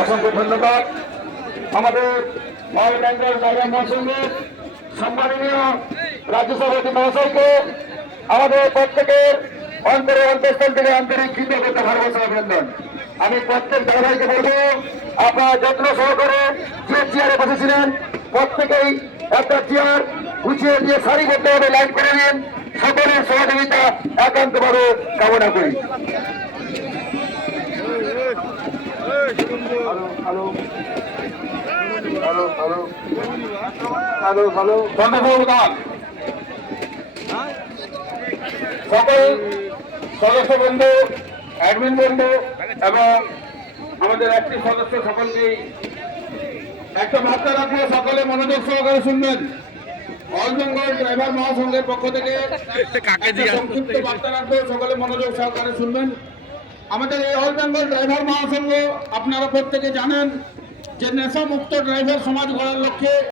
অসংখ্য ধন্যবাদ আমাদের অল বেঙ্গল টাইগার মহাসংঘের সম্মাননীয় রাজ্য সভাপতি মহাশয়কে আমাদের প্রত্যেকের অন্তঃস্থল থেকে আন্তরিক কৃতজ্ঞতা ভালোবাসা অভিনন্দন। আমি প্রত্যেক দাদাভাইকে বলবো আপনারা যত্ন সহকারে যে চেয়ারে বসেছিলেন প্রত্যেকেই একটা চেয়ার গুছিয়ে দিয়ে সারিবদ্ধভাবে লাইন করে নিন। সকলের সহযোগিতা একান্তভাবে কামনা করি। সকল সদস্য বন্ধু, অ্যাডমিন বন্ধু এবং আমাদের একটি সদস্য সকলকেই একটা বার্তা রাখবো, সকলে মনোযোগ সহকারে শুনবেন। অল বেঙ্গল ড্রাইভার মহাসংঘের পক্ষ থেকে সংক্ষিপ্ত বার্তা রাখবো, সকলে মনোযোগ সহকারে শুনবেন। আমাদের এই অল বেঙ্গল ড্রাইভার মহাসংঘ আপনারা প্রত্যেকে জানেন যে নেশামুক্ত ড্রাইভার সমাজ গড়ার লক্ষ্যে